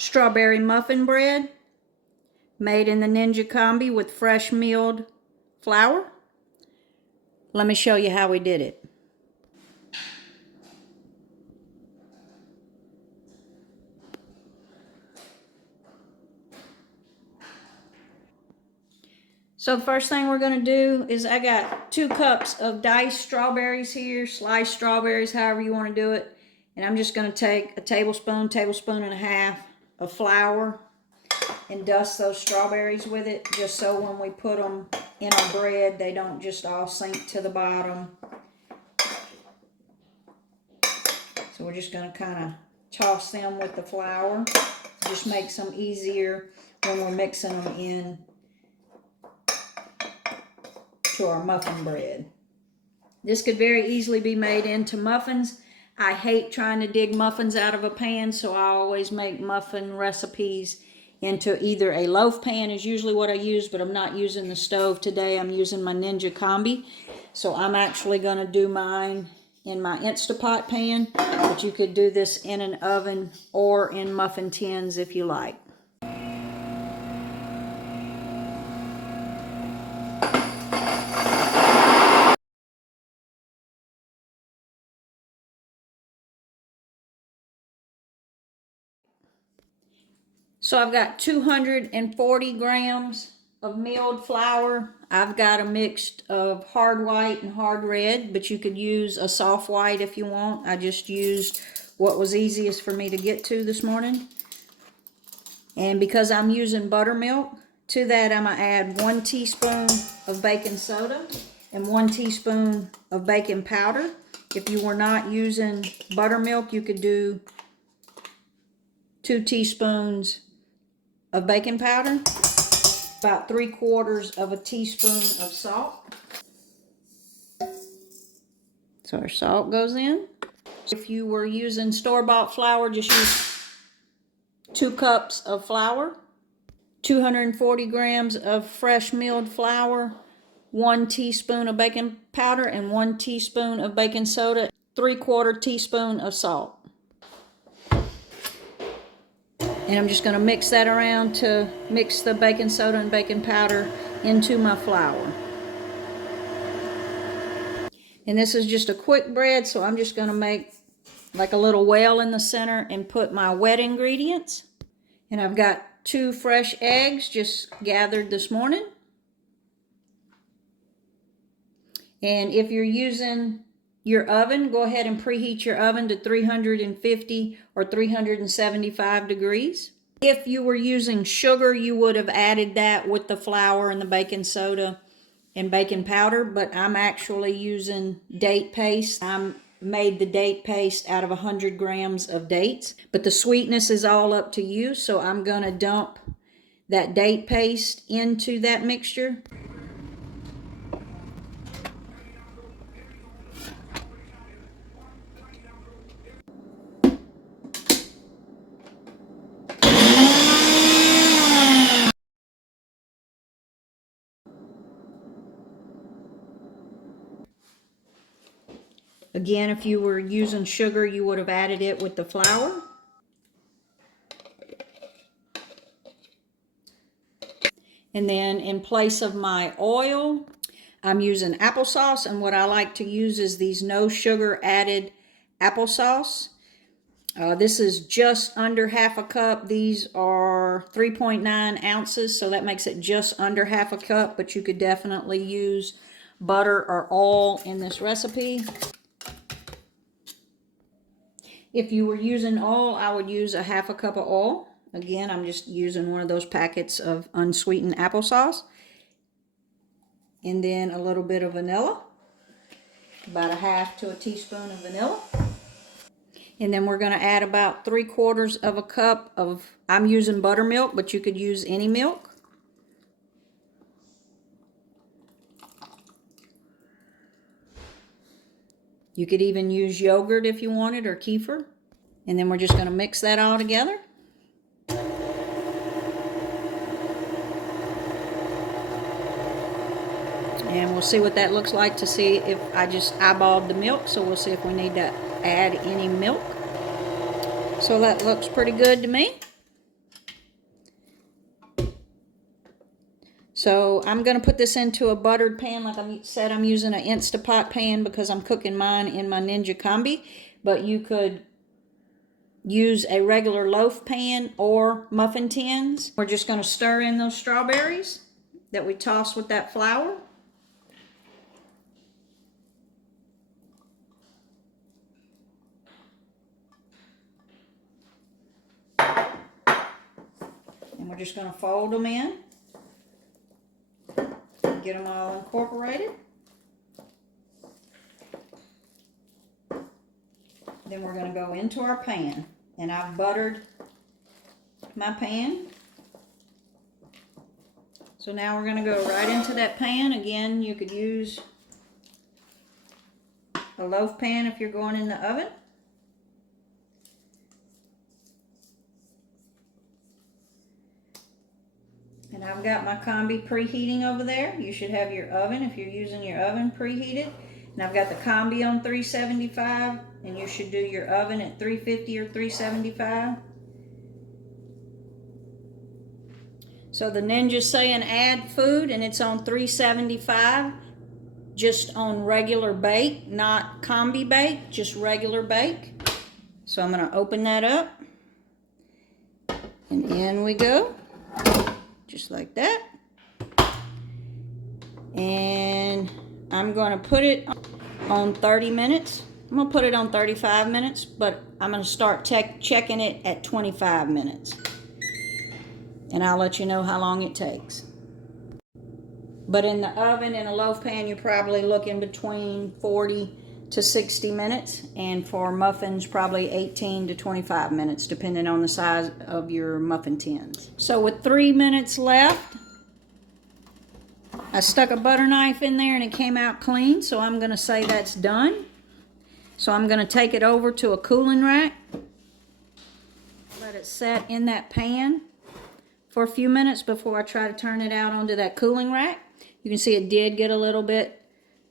strawberry muffin bread made in the Ninja Combi with fresh milled flour. Let me show you how we did it. So the first thing we're going to do is I got 2 cups of diced strawberries here, sliced strawberries, however you want to do it. And I'm just going to take a tablespoon and a half of flour and dust those strawberries with it, just so when we put them in our bread, they don't just all sink to the bottom. So we're just going to kind of toss them with the flour. Just makes them easier when we're mixing them in to our muffin bread. This could very easily be made into muffins. I hate trying to dig muffins out of a pan, so I always make muffin recipes into either a loaf pan is usually what I use, but I'm not using the stove today. I'm using my Ninja Combi. So I'm actually going to do mine in my Instapot pan, but you could do this in an oven or in muffin tins if you like. So I've got 240 grams of milled flour. I've got a mix of hard white and hard red, but you could use a soft white if you want. I just used what was easiest for me to get to this morning. And because I'm using buttermilk, to that I'm going to add 1 teaspoon of baking soda and 1 teaspoon of baking powder. If you were not using buttermilk, you could do 2 teaspoons of baking powder, about 3/4 of a teaspoon of salt. So our salt goes in. If you were using store-bought flour, just use 2 cups of flour, 240 grams of fresh milled flour, 1 teaspoon of baking powder, and 1 teaspoon of baking soda, 3/4 teaspoon of salt. And I'm just going to mix that around to mix the baking soda and baking powder into my flour. And this is just a quick bread, so I'm just going to make like a little well in the center and put my wet ingredients. And I've got 2 fresh eggs just gathered this morning. And if you're using your oven, go ahead and preheat your oven to 350 or 375 degrees. If you were using sugar, you would have added that with the flour and the baking soda and baking powder, but I'm actually using date paste. I made the date paste out of 100 grams of dates, but the sweetness is all up to you, so I'm going to dump that date paste into that mixture. Again, if you were using sugar, you would have added it with the flour. And then in place of my oil, I'm using applesauce. And what I like to use is these no sugar added applesauce. This is just under half a cup. These are 3.9 ounces, so that makes it just under half a cup, but you could definitely use butter or oil in this recipe. If you were using oil, I would use a half a cup of oil. Again, I'm just using one of those packets of unsweetened applesauce. And then a little bit of vanilla, about a half to a teaspoon of vanilla. And then we're going to add about 3/4 of a cup of, I'm using buttermilk, but you could use any milk. You could even use yogurt if you wanted, or kefir. And then we're just going to mix that all together. And we'll see what that looks like to see if I just eyeballed the milk. So we'll see if we need to add any milk. So that looks pretty good to me. So I'm going to put this into a buttered pan. Like I said, I'm using an Instapot pan because I'm cooking mine in my Ninja Combi. But you could use a regular loaf pan or muffin tins. We're just going to stir in those strawberries that we tossed with that flour. And we're just going to fold them in. Get them all incorporated. Then we're going to go into our pan. And I've buttered my pan. So now we're going to go right into that pan. Again, you could use a loaf pan if you're going in the oven. And I've got my combi preheating over there. You should have your oven, if you're using your oven, preheated. And I've got the combi on 375, and you should do your oven at 350 or 375. So the Ninja's saying add food, and it's on 375, just on regular bake, not combi bake, just regular bake. So I'm going to open that up, and in we go. Just like that. And I'm going to put it on 30 minutes. I'm going to put it on 35 minutes, but I'm going to start checking it at 25 minutes. And I'll let you know how long it takes. But in the oven, in a loaf pan, you're probably looking between 40 to 60 minutes. And for muffins, probably 18 to 25 minutes, depending on the size of your muffin tins. So with 3 minutes left, I stuck a butter knife in there and it came out clean. So I'm going to say that's done. So I'm going to take it over to a cooling rack. Let it set in that pan for a few minutes before I try to turn it out onto that cooling rack. You can see it did get a little bit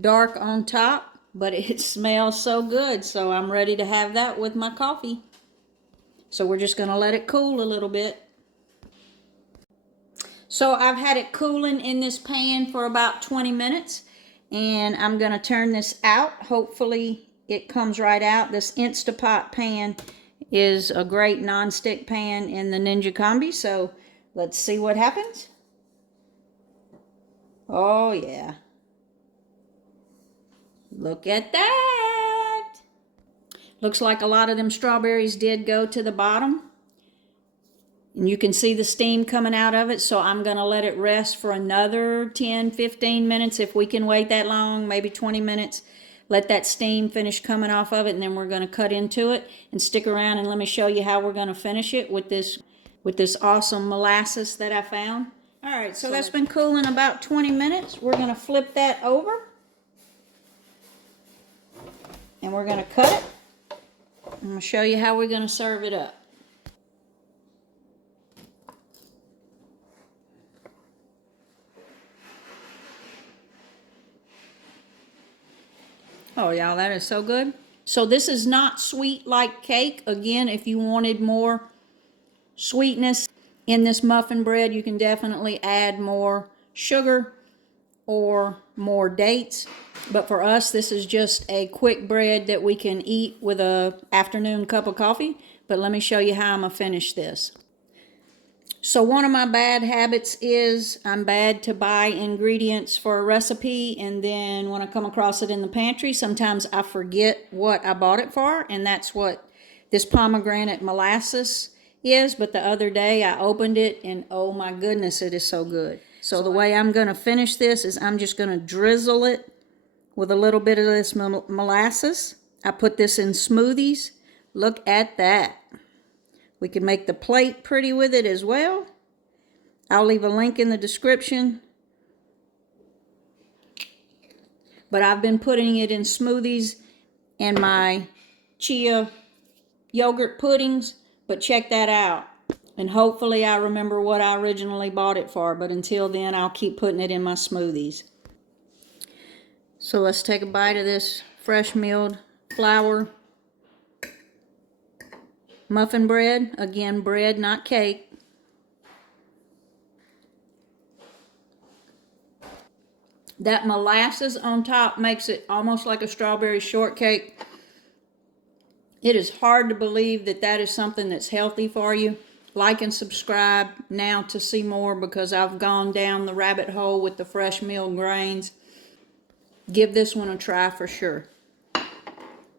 dark on top, but it smells so good, so I'm ready to have that with my coffee. So we're just going to let it cool a little bit. So I've had it cooling in this pan for about 20 minutes, and I'm going to turn this out. Hopefully it comes right out. This Instapot pan is a great non-stick pan in the Ninja Combi, so let's see what happens. Oh yeah. Look at that. Looks like a lot of them strawberries did go to the bottom. And you can see the steam coming out of it, so I'm going to let it rest for another 10, 15 minutes if we can wait that long, maybe 20 minutes. Let that steam finish coming off of it, and then we're going to cut into it. And stick around and let me show you how we're going to finish it with this awesome molasses that I found. All right, so that's been cooling about 20 minutes. We're going to flip that over. And we're going to cut it. I'm going to show you how we're going to serve it up. Oh, y'all, that is so good. So this is not sweet like cake. Again, if you wanted more sweetness in this muffin bread, you can definitely add more sugar or more dates. But for us, this is just a quick bread that we can eat with an afternoon cup of coffee. But let me show you how I'm going to finish this. So one of my bad habits is I'm bad to buy ingredients for a recipe, and then when I come across it in the pantry, sometimes I forget what I bought it for, and that's what this pomegranate molasses is. But the other day I opened it, and oh my goodness, it is so good. So the way I'm going to finish this is I'm just going to drizzle it with a little bit of this molasses. I put this in smoothies. Look at that. We can make the plate pretty with it as well. I'll leave a link in the description. But I've been putting it in smoothies and my chia yogurt puddings. But check that out. And hopefully I remember what I originally bought it for. But until then, I'll keep putting it in my smoothies. So let's take a bite of this fresh milled flour muffin bread. Again, bread, not cake. That molasses on top makes it almost like a strawberry shortcake. It is hard to believe that that is something that's healthy for you. Like and subscribe now to see more, because I've gone down the rabbit hole with the fresh milled grains. Give this one a try for sure.